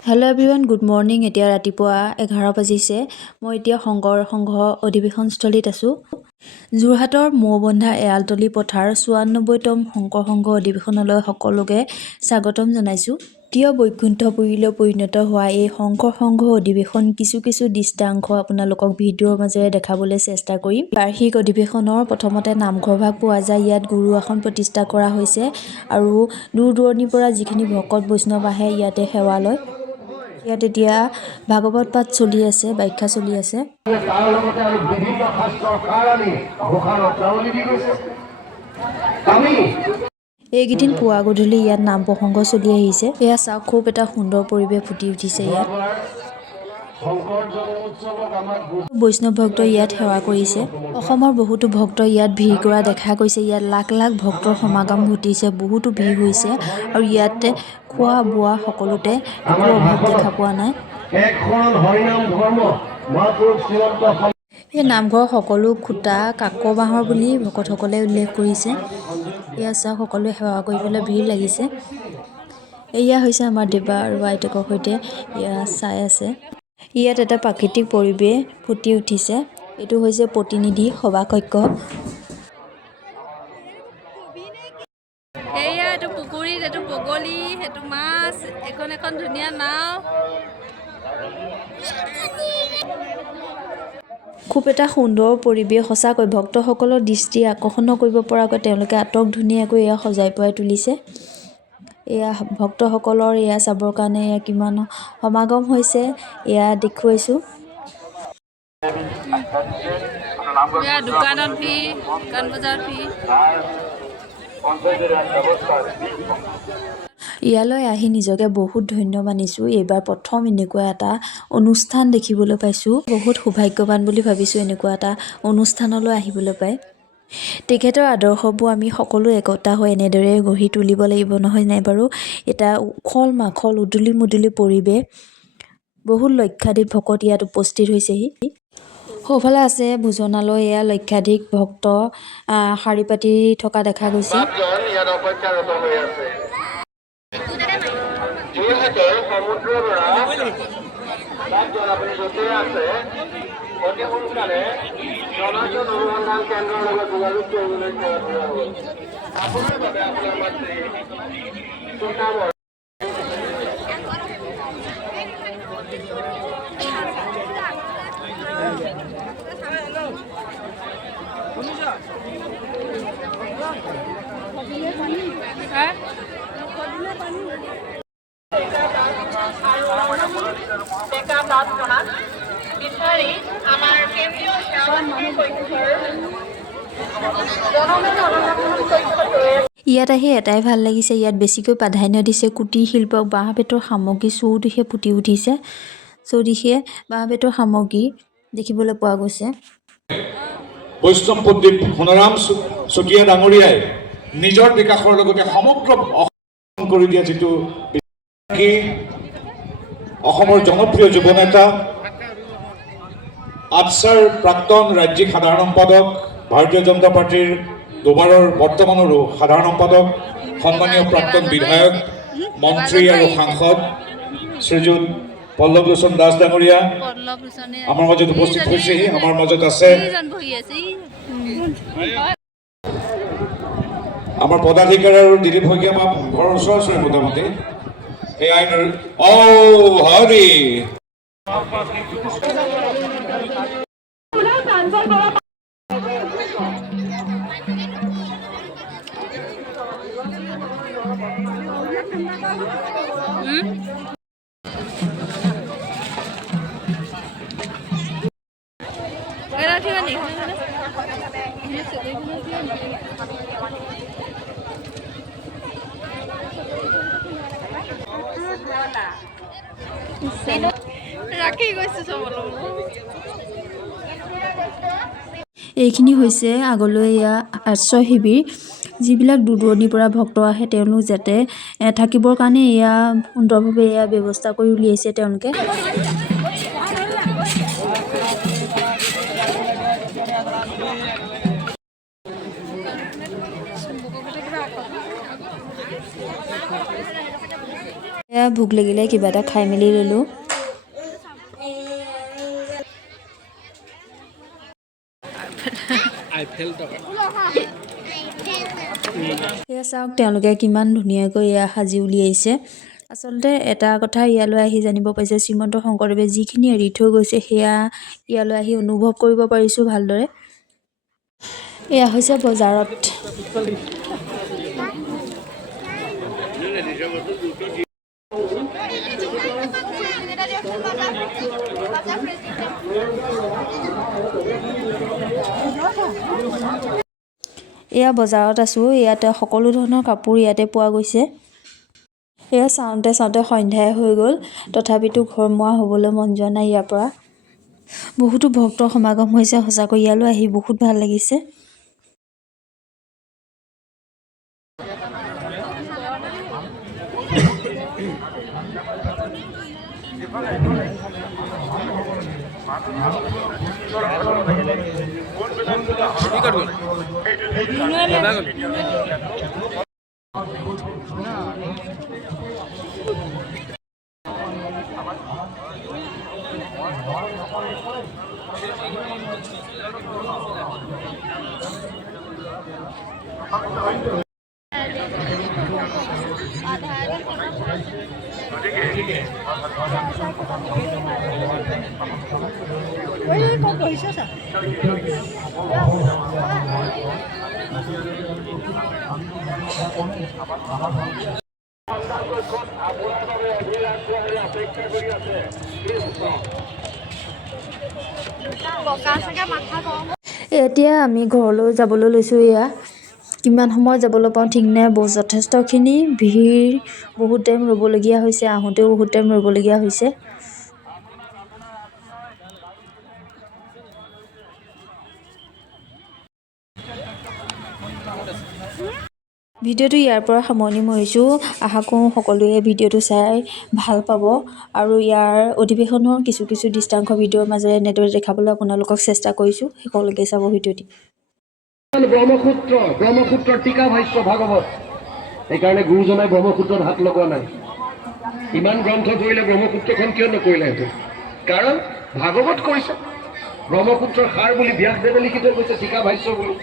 Hello' everyone, good morning. এতিয়া ৰাতিপুৱা 11 বাজিছে। মই এতিয়া শংকৰ সংঘ অধিৱেশনস্থলীত আছোঁ। যোৰহাটৰ মৌবন্ধা এৰালতলী পথাৰ ৯৪তম শংকৰ সংঘ অধিৱেশনলৈ সকলোকে স্বাগতম জনাইছোঁ। দ্বিতীয় বৈকুণ্ঠপুৰীলৈ পৰিণত হোৱা এই শংকৰ সংঘ অধিৱেশন কিছু দৃষ্টাংশ আপোনালোকক ভিডিঅ'ৰ মাজেৰে দেখাবলৈ চেষ্টা কৰিম। বাৰ্ষিক অধিৱেশনৰ প্ৰথমতে নামঘৰ ভাগ পোৱা যায়। ইয়াত গুৰু আসন প্ৰতিষ্ঠা কৰা হৈছে আৰু দূৰ দূৰণিৰ পৰা যিখিনি ভকত বৈষ্ণৱ আহে ইয়াতে সেৱা লয়। ইয়াত এতিয়া ভাগৱত পাঠ চলি আছে, ব্যাখ্যা চলি আছে। এইকেইদিন পুৱা গধূলি ইয়াত নাম প্ৰসংগ চলি আহিছে। এয়া চাওক, খুব এটা সুন্দৰ পৰিৱেশ ফুটি উঠিছে ইয়াত। বৈষ্ণৱ ভক্তই ইয়াত সেৱা কৰিছে। অসমৰ বহুতো ভক্তই ইয়াত ভিৰ কৰা দেখা গৈছে। ইয়াত লাখ লাখ ভক্তৰ সমাগম ঘটিছে, বহুতো ভিৰ হৈছে আৰু ইয়াতে খোৱা বোৱা সকলোতে একো অভাৱ দেখা পোৱা নাই। এই নামঘৰৰ সকলো খুঁটা কাক বাঁহৰ বুলি ভকতসকলে উল্লেখ কৰিছে। এয়া চাওক, সকলোৱে সেৱা কৰিবলৈ ভিৰ লাগিছে। এয়া হৈছে আমাৰ দেৱা আৰু আইতাকৰ সৈতে এয়া চাই আছে। ইয়াত এটা প্ৰাকৃতিক পৰিৱেশ ফুটি উঠিছে। এইটো হৈছে প্ৰতিনিধি সভাকক্ষ। এয়া এইটো পুখুৰীত, এইটো বগলী, সেইটো মাছ, এখন ধুনীয়া নাও। খুব এটা সুন্দৰ পৰিৱেশ, সঁচাকৈ ভক্তসকলৰ দৃষ্টি আকৰ্ষণ কৰিব পৰাকৈ তেওঁলোকে আটক ধুনীয়াকৈ এয়া সজাই পৰাই তুলিছে। এয়া ভক্তসকলৰ এয়া চাবৰ কাৰণে এয়া কিমান সমাগম হৈছে এয়া দেখুৱাইছোঁ। দোকানত ভিৰ, দোকান বজাৰ ভিৰ। ইয়ালৈ আহি নিজকে বহুত ধন্য মানিছোঁ। এইবাৰ প্ৰথম এনেকুৱা এটা অনুষ্ঠান দেখিবলৈ পাইছোঁ। বহুত সৌভাগ্যৱান বুলি ভাবিছোঁ এনেকুৱা এটা অনুষ্ঠানলৈ আহিবলৈ পাই। তেখেতৰ আদৰ্শবোৰ আমি সকলো একতা হৈ এনেদৰে গঢ়ি তুলিব লাগিব, নহয় নাই বাৰু? এটা উখল মাখল উদুলি মুদুলি পৰিৱেশ। বহুত লক্ষাধিক ভকত ইয়াত উপস্থিত হৈছেহি। সৌফালে আছে ভোজনালয়। এয়া লক্ষাধিক ভক্ত শাৰী পাতি থকা দেখা গৈছে। ইয়াত আহি এটাই ভাল লাগিছে, ইয়াত বেছিকৈ প্ৰাধান্য দিছে কুটীৰ শিল্পক। বাঁহ বেতৰ সামগ্ৰী চৌদিশে ফুটি উঠিছে। চৌদিশে বাঁহ বেতৰ সামগ্ৰী দেখিবলৈ পোৱা গৈছে। বৈষ্ণৱ পণ্ডিত সোণাৰাম চুতীয়া ডাঙৰীয়াই নিজৰ বিকাশৰ লগতে সমগ্ৰ অসম কৰি দিয়া যিটো অসমৰ জনপ্ৰিয় যুৱ নেতা, আবছাৰ প্ৰাক্তন ৰাজ্যিক সাধাৰণ সম্পাদক, ভাৰতীয় জনতা পাৰ্টিৰ দুবাৰৰ বৰ্তমানৰো সাধাৰণ সম্পাদক, সন্মানীয় প্ৰাক্তন বিধায়ক, মন্ত্ৰী আৰু সাংসদ শ্ৰীযুত পল্লৱ লোচন দাস ডাঙৰীয়া আমাৰ মাজত উপস্থিত হৈছেহি। আমাৰ মাজত আছে আমাৰ পদাধিকাৰী আৰু দিলীপ শইকীয়া বা ঘৰৰ ওচৰে মোটামুটি এই আইনৰ হৰি ৰাখি গৈছো চবলৈ। এইখিনি হৈছে আগলৈ এয়া আশ্ৰয় শিবিৰ। যিবিলাক দূৰ দূৰণিৰ পৰা ভক্ত আহে তেওঁলোক যাতে থাকিবৰ কাৰণে এয়া সুন্দৰভাৱে এয়া ব্যৱস্থা কৰি উলিয়াইছে তেওঁলোকে। এয়া ভোক লাগিলে কিবা এটা খাই মেলি ল'লোঁ। এয়া চাওক তেওঁলোকে কিমান ধুনীয়াকৈ এয়া সাজি উলিয়াইছে। আচলতে এটা কথা ইয়ালৈ আহি জানিব পাৰিছে, শ্ৰীমন্ত শংকৰদেৱে যিখিনি এৰি থৈ গৈছে সেয়া ইয়ালৈ আহি অনুভৱ কৰিব পাৰিছোঁ ভালদৰে। এয়া হৈছে বজাৰত। এয়া বজাৰত আছোঁ, ইয়াতে সকলো ধৰণৰ কাপোৰ ইয়াতে পোৱা গৈছে। এয়া চাওঁতে চাওঁতে সন্ধ্যাই হৈ গ'ল, তথাপিতো ঘৰমুৱা হ'বলৈ মন যোৱা নাই ইয়াৰ পৰা। বহুতো ভক্তৰ সমাগম হৈছে, সঁচাকৈ ইয়ালৈ আহি বহুত ভাল লাগিছে। এতিয়া আমি ঘৰলৈ যাবলৈ লৈছোঁ। এয়া কিমান সময় যাবলৈ পাওঁ ঠিক নাই, যথেষ্টখিনি ভিৰ, বহুত টাইম ৰ'বলগীয়া হৈছে, আহোঁতেও বহুত টাইম ৰ'বলগীয়া হৈছে। ভিডিঅ'টো ইয়াৰ পৰা সামৰণি মাৰিছোঁ। আশা কৰোঁ সকলোৱে ভিডিঅ'টো চাই ভাল পাব আৰু ইয়াৰ অধিৱেশনৰ কিছু কিছু দৃশ্যাংশ ভিডিঅ'ৰ মাজেৰে এনেদৰে দেখাবলৈ আপোনালোকক চেষ্টা কৰিছোঁ। সকলোকে চাব ভিডিঅ'টি। ব্ৰহ্মপুত্ৰৰ টিকা ভাষ্য ভাগৱত, সেইকাৰণে গুৰুজনাই ব্ৰহ্মপুত্ৰত হাত লগোৱা নাই। ইমান গ্ৰন্থ কৰিলে ব্ৰহ্মপুত্ৰখন কিয় নকৰিলেহেঁতেন? কাৰণ ভাগৱত কৰিছে, ব্ৰহ্মপুত্ৰৰ সাৰ বুলি ব্যাসদেৱে লিখি থৈ গৈছে টিকা ভাষ্য বুলি।